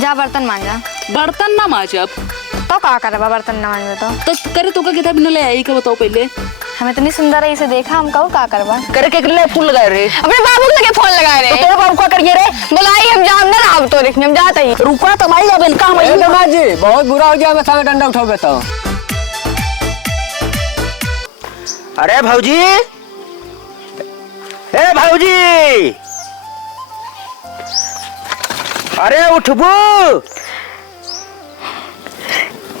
जा बर्तन मांजा। बर्तन ना मांजब तो का करबा बर्तन ना मांजबे तो करे तो का किताब न ले आई का बताओ पहले। हम इतनी सुंदर है इसे देखा हम कहू का करबा करे के लिए फूल लगाए रे अपने बाबू के लगे फोन लगाए रे। तो बाबू का करिए रे बुलाई हम जाम ना राव तो देखने हम जाते ही रुका तो भाई अब इनका हम जी बहुत बुरा हो गया। मैं सारा डंडा उठाओगे तो अरे भाऊजी, ए भाऊजी, अरे उठबू।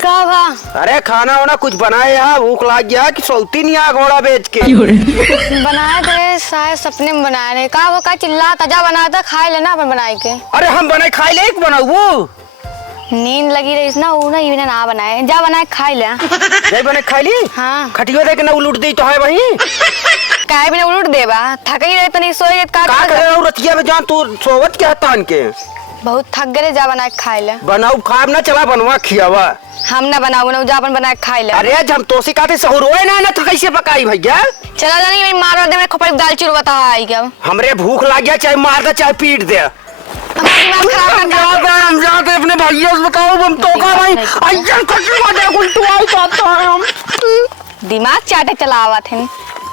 का भा अरे खाना वाना कुछ बनाए यहाँ, भूख लाग गया कि सौती नहीं आ घोड़ा बेच के। बनाए थे शायद सपने में बनाए रहे। का वो का चिल्ला ताजा बनाया था खाए लेना अपन बनाए के। अरे हम बनाए खाई ले बनाऊ नींद लगी रही ना वो ना ना बनाए जा बनाए खाए ले। नहीं बने खाई ली। हाँ खटियो दे के ना उलट दी तो है वही काहे बिना उलट देबा थक ही रहे तो नहीं सोए का करे रतिया में जान तू सोवत क्या तान के बहुत थक गए जा बनाए खाए ले। बनाऊ खाब ना चला बनवा खियावा हम ना बनाऊ ना जा अपन बनाए खाए ले। अरे हम तो सिखाते सहूर होए ना तो कैसे पकाई भैया। चला जानी मेरी मार दे मेरे खोपड़ी दाल चूर बता आई क्या हमरे भूख लाग गया चाहे मार दे चाहे पीट दे। दिमाग खराब कर हम जाते अपने भैया से बताओ हम तो का भाई अय्या कटवा दे उल्टू आई जाता है हम दिमाग चाटे चलावा थे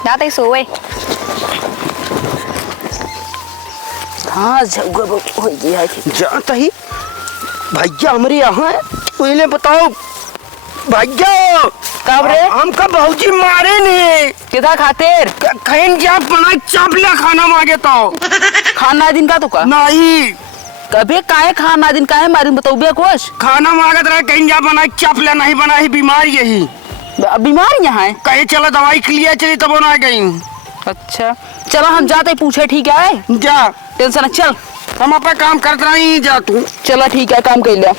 जाते ही सोए। हां जगह हो गया है जाता ही भैया हमरे यहाँ पहले बताओ भैया कब रे हम कब भाऊजी मारे नहीं किधा खातिर कहीं जा बना चापला खाना मांगे तो खाना दिन का तो का नहीं कभी काहे खाना दिन काहे मारी बताओ बे कुछ खाना मांगत रहे कहीं जा बना चापला नहीं बना ही बीमार यही बीमार यहाँ है कहीं चला दवाई के लिए चली तब ना गई। अच्छा चलो हम जाते पूछे ठीक है जा टेंशन चल हम अपना काम करते रही जा तू चलो ठीक है काम कर लिया।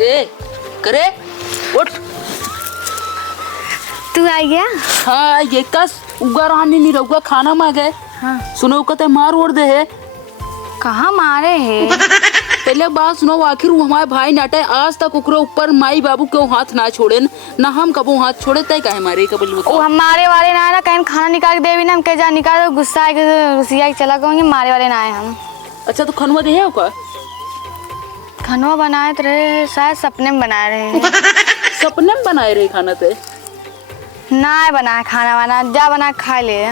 ए करे उठ तू आ गया। हाँ ये कस उगा रहने नहीं रहूगा खाना मांगे। हाँ सुनो कहते मार ओढ़ दे है कहाँ मारे है पहले बात सुनो आखिर वो हमारे भाई नाटे आज तक उकरो ऊपर माई बाबू के हाथ ना छोड़े ना हम कबो हाथ छोड़े तय काहे मारे कबल वो हमारे वाले ना है ना कहीं खाना निकाल के देवी ना हम कहीं जा निकाल गुस्सा आए गुस्सिया चला कहूँगी मारे वाले ना आए हम। अच्छा तो खनवा दे है का खाना बनाए तो रहे शायद सपने में बनाए रहे सपने में बनाए रहे खाना ते ना बनाए खाना वाना जा बना खा ले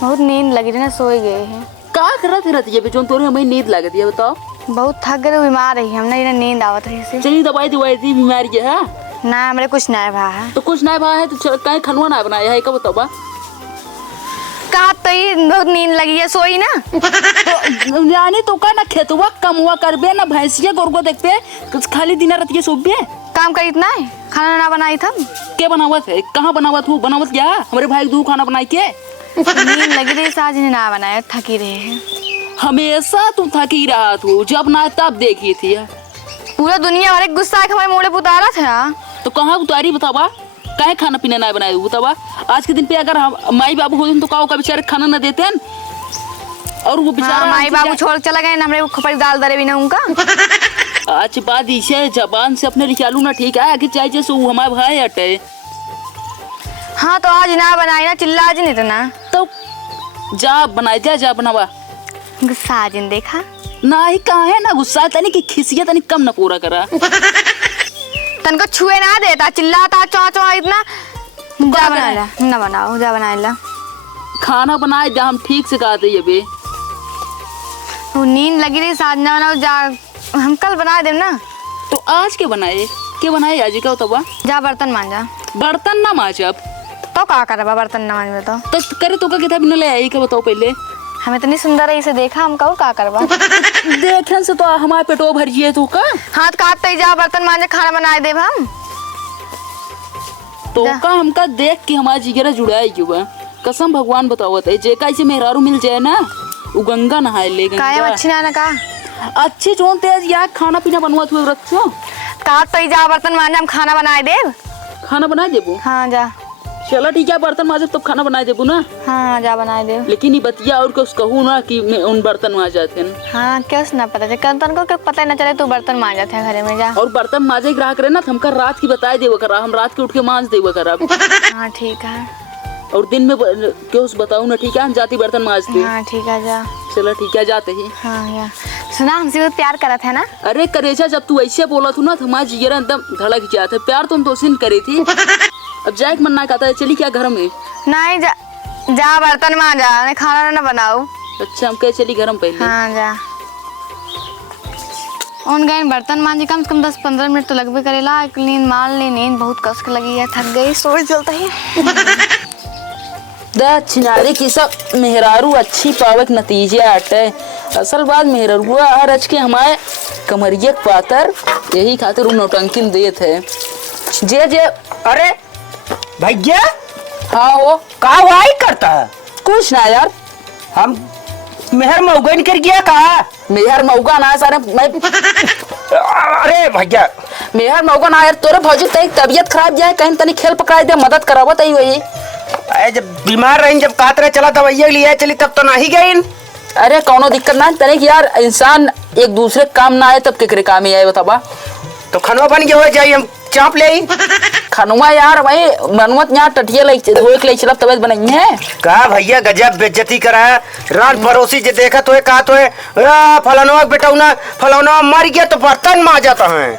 बहुत नींद लगी रही ना सोए गए हैं। का करत रहत ये बेचों तोरे हमें नींद लागत है बताओ बहुत थक गए बीमार रही हमने ना नींद आवत रही से। चलिए दवाई दवाई दी बीमारी है ना हमरे कुछ ना भा है तो कुछ ना भा है तो कहीं खनवा ना बनाया है का बताओ बा कहा तो ही बहुत नींद लगी है सोई ना तो यानी तो का ना खेतवा कमवा करबे ना भैंसिया गोरगो देखबे खाली दिन रात ये सोबे काम करी इतना है खाना ना बनाई था के बनावत है कहाँ बनावत हूँ बनावत क्या हमारे भाई दू खाना बनाई के नींद लगी रही साज ने ना बनाया थकी रहे हैं। हमेशा तुम थकी रहा तू जब ना तब देखी थी पूरा दुनिया भर गुस्सा है हमारे मोड़े उतारा था तो कहाँ उतारी बतावा काहे खाना पीना ना बनाए बतावा आज के दिन पे अगर हम माई बाबू होते तो का बेचारे खाना ना देते हैं और वो बेचारा माई बाबू छोड़ चला गए ना हमरे खोपड़ी दाल दरे भी ना उनका। आज बात इसे जबान से अपने निकालू ना ठीक है आगे चाहे जैसे वो हमारे भाई हटे। हाँ तो आज ना बनाई ना चिल्ला आज नहीं तो ना तो जा बनाए जा बनावा गुस्सा आज देखा ना ही कहा है ना गुस्सा तनी की खिसिया तनी कम ना पूरा करा तनको छुए ना देता चिल्लाता चौ चौ इतना जा बना ला ना बनाओ जा बना ला खाना बनाए जा हम ठीक से कहते ये बे वो नींद लगी रही साज ना बनाओ जा हम कल बना दे ना तो आज के बनाए आज का तबा जा बर्तन मांजा बर्तन ना मांजब तो का करबा बर्तन ना मांजबे तो करे तो का किताब न ले आई का बताओ पहले हम इतनी सुंदर है इसे देखा हम कहू का करबा देखन से तो हमारे पेटो भर जिए तो का हाथ काटते जा बर्तन मांजे खाना बनाए देब हम तो का हमका देख के हमारा जिगरा जुड़ाई क्यों कसम भगवान बतावत है जे कैसे मेहरारू मिल जाए ना वो गंगा नहाए ले कायम अच्छी ना का अच्छी जोन तेज या खाना पीना बनवा तू रखो काटते जा बर्तन मांजे हम खाना बनाए देब खाना बना देबू हाँ जा चलो ठीक है बर्तन मांजे तब खाना बना देबू ना हाँ जा बनाए देब लेकिन ये बतिया और कुछ कहूँ ना कि मैं उन बर्तन मांज जाते हैं हाँ क्यों ना पता चले कंतन को पता ना चले तू बर्तन मांज जाते हैं घरे में जा और बर्तन मांजे ग्राहक रहे ना तो हमका रात की बताए देवा करा हम रात के उठ के मांज देवा करा हाँ ठीक है और दिन में क्यों बताऊँ ना ठीक है हम जाती बर्तन मांजते हाँ ठीक है जा चलो ठीक है, जाते ही। हाँ यार, सुना हमसे बहुत प्यार करा था ना। अरे करेजा, जब तू ऐसे बोला तू ना तो हमारा जिगर एकदम धड़क गया था। प्यार तुम तो उसी करी थी। अब जाए मन ना कहता है, चली क्या घर में? नहीं जा बर्तन मां जा, मैं खाना ना बनाऊ। अच्छा, हम कह चली घर में पहले। हाँ जा। उन गए बर्तन मांजे, कम से कम 10-15 मिनट तो लगभग करेला। नींद मार ली, नींद बहुत कस के लगी है, थक गई, सो चलता ही। छिनारी की सब मेहरारू अच्छी पावक नतीजे आटे। असल बात मेहरुआ रच के हमारे कमरिया पातर, यही खातिर उन नौटंकी दे थे। जे अरे भैया, हाँ वो का वाई करता है? कुछ ना यार, हम मेहर मऊगन कर गया कहा? मेहर मऊगा ना सारे मैं अरे भैया, मेहर मऊगा ना यार, तोरे भौजी तेरी तबीयत खराब जाए, कहीं तनी खेल पकड़ाई दे, मदद करावत ही वही। जब बीमार रही, जब कातरे चला दवाइया लिया चली, तब तो नहीं गई। अरे कौनो दिक्कत ना तने कि यार, इंसान एक दूसरे काम ना आए तब केकरे काम ही आए बताबा। तो खनवा बन गया हो जाए, हम चाप ले खनुआ यार भाई मनमत यहाँ टटिया ले धोए के ले चला तबीयत बनाई है। का भैया गजब बेइज्जती करा है। रात पड़ोसी जे देखा तो कहा तो फलानवा बेटा फलानवा मर गया तो बर्तन मांजता है।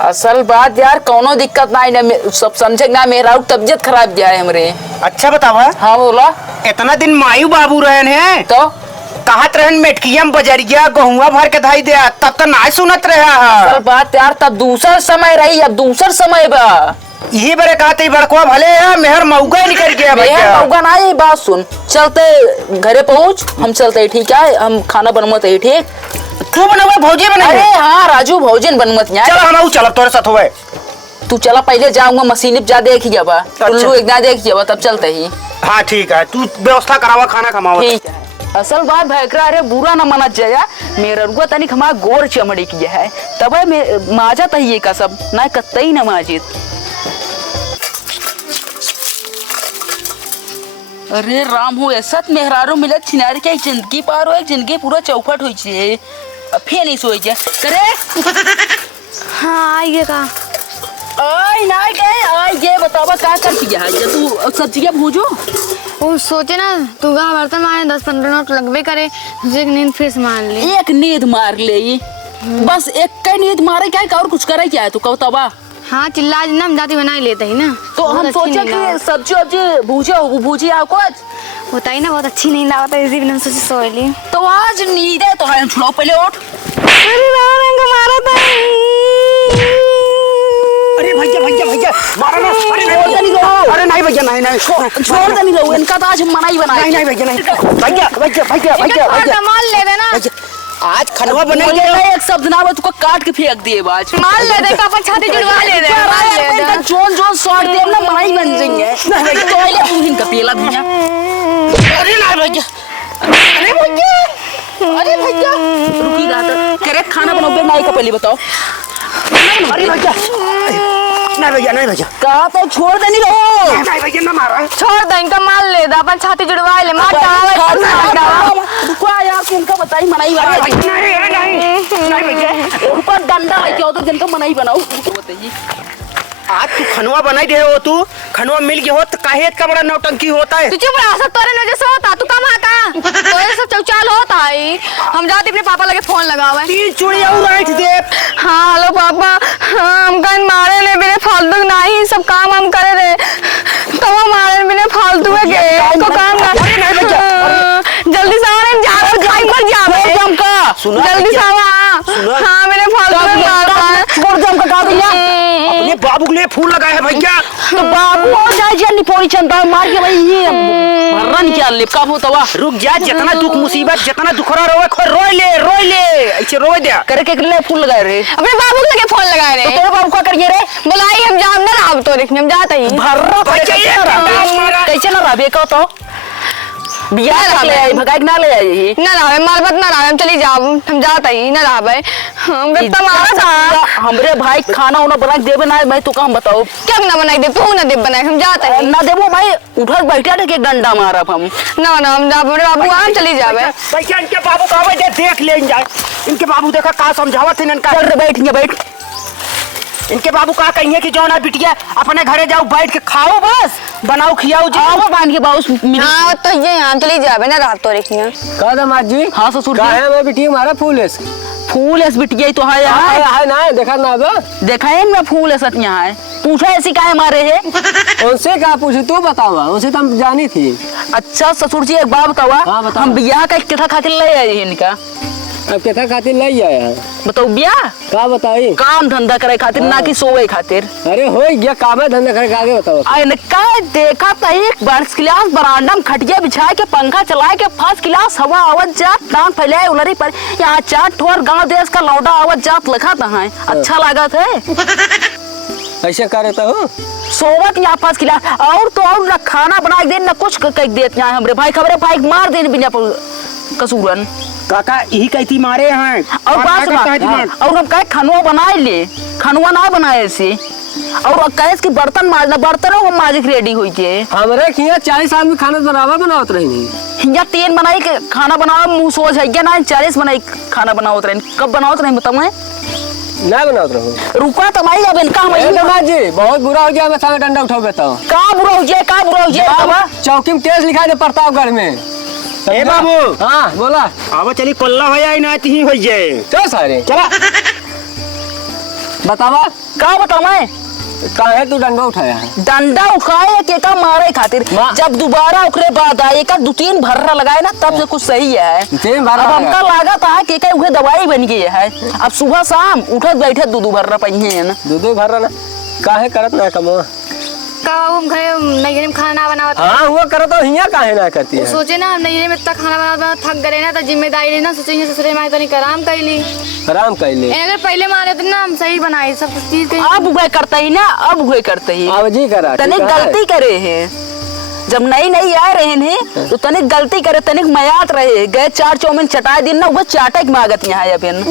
असल बात यार, कौनो दिक्कत ना है, सब समझे ना, मेरा तबीयत खराब गया है हमरे। अच्छा बतावा। हाँ बोला। इतना दिन मायू बाबू रहन है तो कहत रहन मेटकिया में बजरिया गहुआ भर के धाई दे, तब तो ना सुनत रहा। असल बात यार, तब दूसर समय रही, अब दूसर समय बा। यही बड़े कहते बड़कुआ भले है, मेहर मऊगा निकल गया भैया। मेहर मऊगा ना, ये बात सुन, चलते घरे पहुँच, हम चलते ठीक है, हम खाना बनमत है ठीक। तू बनवा भौजी बना? अरे हाँ राजू, भौजन बनमत यार। चल हम चल तोरे साथ होवे। तू चला, पहले जाऊंगा मशीन जा देख जाबा, टुल्लू एक ना देख जाबा, तब चलते ही। हाँ ठीक है, तू व्यवस्था करावा, खाना खमावा। ठीक है। असल बात भैकरा, अरे बुरा न माना जाया, मेरा रुआ तनिक हमारा गोर चमड़ी किया है, तब माजा तहिए का सब ना कतई न माजित। अरे राम हो, ऐसा मेहरारू मिलत छिनारी के, एक जिंदगी पार हो, एक जिंदगी पूरा चौपट हुई छे। अब फिर नहीं सोई जा करे। हाँ आइए का आई ना गए, आई ये बतावा क्या कर किया है ये, तू सब्जियां भूजो। वो सोचे ना तू गा बर्तन मारे 10-15 मिनट लगभग करे, एक नींद फिर से मार ली। एक नींद मार ले, बस एक का नींद मारे क्या है, और कुछ करे क्या है तू कहता बा? हाँ चिल्ला ना, हम जाती बना ही लेते ही ना। तो हम सोचे कि सब्जी वब्जी भूजे आओ कुछ होता ही ना, बहुत अच्छी नींद आता है, इसी बिना सोचे सो ली। तो आज नींद है तो हम छुड़ाओ, पहले उठ। अरे बाबा इनको मारा था। अरे भैया भैया भैया मारा ना। अरे नहीं भैया, नहीं छोड़ दे, नहीं लो इनका तो आज हम मना ही बनाए। नहीं भैया, नहीं भैया भैया भैया भैया मार ले देना, आज खनवा बनेंगे। एक शब्द ना तुको काट के फेंक दिए बाज। मार ले दे, पापा छाती जुड़वा ले दे, मार ले दे। जोन शॉट दे ना, मना ही बन जाएंगे। तो पहले तू इनका पेला दुनिया। अरे नहीं भैया, अरे भैया, अरे भैया रुकी रहा, करेक्ट खाना बनाओगे ना का पहले बताओ। अरे भैया, नहीं भैया, नहीं भैया, कहा तो छोड़ दे, नहीं लो। नहीं भैया ना मारा, छोड़ दे इनका, मार ले दे, अपन छाती जुड़वा ले, मार डावा। रुको यार, उनका बताई मनाई वाला। नहीं भैया, ऊपर डंडा है क्या, तो जिनका मनाई बनाओ बताइए। आज तू खनवा बनाई दे हो, तू खनवा मिल गया हो तो काहे का बड़ा नौटंकी होता है। तू चुप रहा, सब तोरे वजह से होता, तू कमा का तोरे सब चौचाल होता है। हम जाते अपने पापा लगे फोन लगावे, तीन चूड़ी और राइट दे। हाँ हेलो पापा, हाँ हम कहीं मारे ले बिना फालतू नहीं, सब काम हम करे रे, तो वो मारे बिना फालतू है के को काम ना। जल्दी से आने जा, खाई मर जावे जल्दी से आ। हाँ मेरे फालतू में मारता है, छोड़ दे हमका, का दिया अपने बाबू के लिए फूल लगाए है भैया। तो बाबू हो जाए जल्दी पोरी चंदा मार के भाई, ये मरना नहीं क्या लिपका होता हुआ। रुक जा, जितना दुख मुसीबत जितना दुखरा रोए खो रोई ले ऐसे रोए दे करे के लिए फूल लगाए रे, अपने बाबू के लगे फोन लगाए रे। तो तेरे बाबू क्या करिए रे, बुलाई हम जाम ना राव तो देखने हम जाता ही भर्रा कैसे ना राबे का तो बिया ले आई, भगाई ना ले आई ना रावे, मारबत ना रावे, हम चली जाब, हम जाता ही ना रावे, हम कितना मारा था। हमरे भाई खाना उना बना देबे ना भाई, तू काम बताओ क्या ना बनाई दे, तू ना दे बनाए, हम जाता ही ना देबो भाई, उठक बैठा थे के डंडा मारा हम ना हम जा, मेरे बाबू हम चली जावे। भैया इनके बाबू का दे देख ले जाए, इनके बाबू देखा का समझावत है इनका। चल रे बैठ, इनके बाबू का कहिए कि जो ना बिटिया अपने घरे जाओ बैठ के खाओ बस, बनाओ खियाओ जी आओ बांध के बाउस मिली हाँ तो ये यहाँ तो ले जावे ना रात तो रेखिया का दामाद जी हाँ ससुर का जी है मैं बिटी हमारा फूल है फूल ऐस बिटिया तो है हाँ यहाँ है ना देखा ना अब देखा है ना फूल ऐसा यहाँ है पूछा ऐसी काहे मारे है उनसे क्या पूछी तू बताओ उनसे तो हम जानी थी। अच्छा ससुर जी एक बात बतावा हाँ, बताओ। हम बियाह का कितना खा के ले आए हैं इनका अब कितना खातिर नहीं आया बताओ बियाह का बताई काम धंधा करे खातिर ना कि सोए खातिर अरे हो गया काम है धंधा करके आगे बताओ। इनका देखा था एक फर्स्ट क्लास बरांडा में खटिया बिछा के पंखा चला के फर्स्ट क्लास हवा आवत जात टांग फैलाए उलरी पर यहाँ 4 ठोर गांव देश का लौटा आवत जात लिखा था है अच्छा लगा था ऐसे कर रहे हो सोवत यहाँ फर्स्ट क्लास और तो और ना खाना बना के दे ना कुछ कह देते यहाँ हमरे भाई खबरे भाई मार देने बिना कसूरन काका यही कहती मारे हैं और बात सुना और हम कहे खनुआ बनाए ले खनुआ ना बनाए से और कहे कि बर्तन मारना बर्तनों को माजिक रेडी हुई के हमारे खिया 40 आदमी खाना बराबर बनावत रही नहीं हिंजा 3 बनाई के खाना बनाओ मुंह सोच है क्या ना 40 बनाई खाना बनावत रहे कब बनावत रहे बताऊं मैं ना बनावत रहो रुका तो भाई अब इनका ए हम दामाद जी बहुत बुरा हो गया मैं सामने डंडा उठाओ बताओ का बुरा हो जाए का बुरा हो जाए चौकी में केस लिखा दे प्रतापगढ़ में ए बाबू हाँ बोला अब चली कोल्ला हो जाए ना ही हो जाए चल सारे चला बतावा का बताऊं मैं काहे तू डंडा उठाया है डंडा उखाए के का मारे खातिर जब दोबारा उखरे बाद आए का 2-3 भर्रा लगाए ना तब से कुछ सही है 3 भर्रा अब हमका लागत है कि कहीं उहे दवाई बन गई है अब सुबह शाम उठत बैठे 2-2 भर्रा पहिए है ना दो भर रहा ना काहे करत ना कमो का हम घरे नैहरे में खाना ना बनावत हाँ हुआ करत हो हिया काहे ना करती है सोचे ना हम नैहरे में इतना खाना बना थक गए ना तो जिम्मेदारी ना सोचे ससुरे माँ तो नहीं कराम कैली आराम कैले अगर पहले मारे तो ना हम सही बनाई सब कुछ चीज के अब उहे करते ही ना अब उहे करते ही अब जी करा तनिक गलती करे हैं जब नई आए रहे हैं तो तनिक गलती करे तनिक मयात रहे गए 4 चौमिन चटाए दिन ना वो चाटे की मागत यहाँ है अपन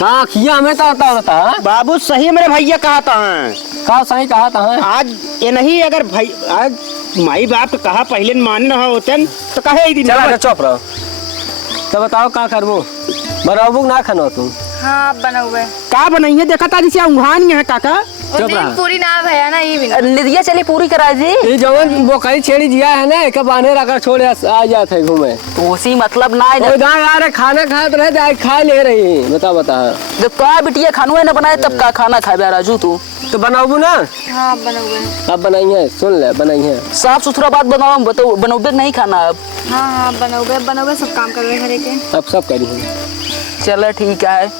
हाँ खिया हमें तो आता होता बाबू सही मेरे भैया कहा था का सही कहा था आज ये नहीं अगर भाई आज माई बाप तो कहा पहले मान रहा होते तो कहे ही दिन चला चुप रहो तो बताओ का करबो बनाबू ना खानो तुम हाँ बना हुआ है का बनाइए देखा था जिसे उंघान है काका और दिन पूरी ना भैया ना ये भी ना। निदिया चली पूरी करा जी ये जवन बोकरी छेड़ी जिया है ना एक बांधे रखकर छोड़े आ जाते घूमे तो उसी मतलब ना है ओ दाई आ रहे खाना खात रहे जाए खा ले रही बता जब का बिटिया खानुए न बनाए तब का खाना खाए राजू तू तो बनाबू ना हाँ बना हुआ है अब बनाइए सुन ले बनाइए साफ सुथरा बात बनाओ बताओ बनोबे नहीं खाना अब हाँ बना हुआ सब काम कर रहे घरे के अब सब करिए चलो ठीक है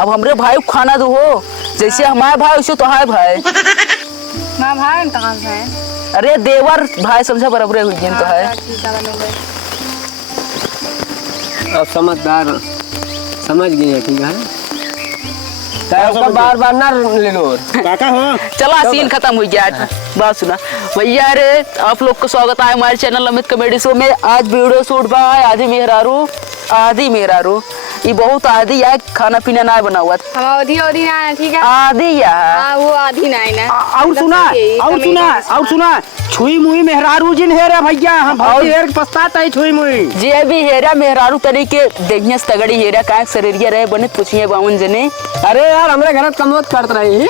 अब हमरे भाई को खाना दो हो जैसे हमारे भाई वैसे तो है भाई माँ भाई कहाँ से है अरे देवर भाई समझा बराबर हुई तो है ठीक है बना हुआ है अब समझदार समझ गई है ठीक है बार बार ना ले लो काका हो चला सीन खत्म हो गया बात सुना भैया अरे आप लोग को स्वागत है हमारे चैनल अमित कॉमेडी शो में। आज वीडियो शूट बा है आधी मेहरारू ये बहुत आधी है खाना पीना ना बना हुआ हम आधी ना है ठीक है आधी है हाँ वो आधी ना है ना और सुना छुई मुई मेहरारू जिन है रे भैया हम बहुत हेर पछताता है छुई मुई जे भी हेरा मेहरारू तरीके देखिए तगड़ी हेरा का शरीरिया रहे बने पूछिए बावन जने। अरे यार हमरे घर कमोत करत रही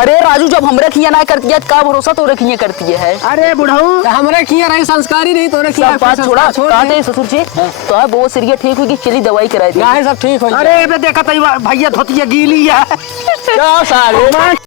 अरे राजू जब हमरे खिया ना करती है का भरोसा तो रखिए करती है अरे बुढ़ऊ हमरे खिया रही संस्कारी नहीं तो रखिए सब बात छोड़ा कहते ससुर जी तो है बहुत सीरिया ठीक हुई कि चली दवाई कराई दी सब ठीक हो अरे देखा था भैया धोतिया गीली है क्या सारे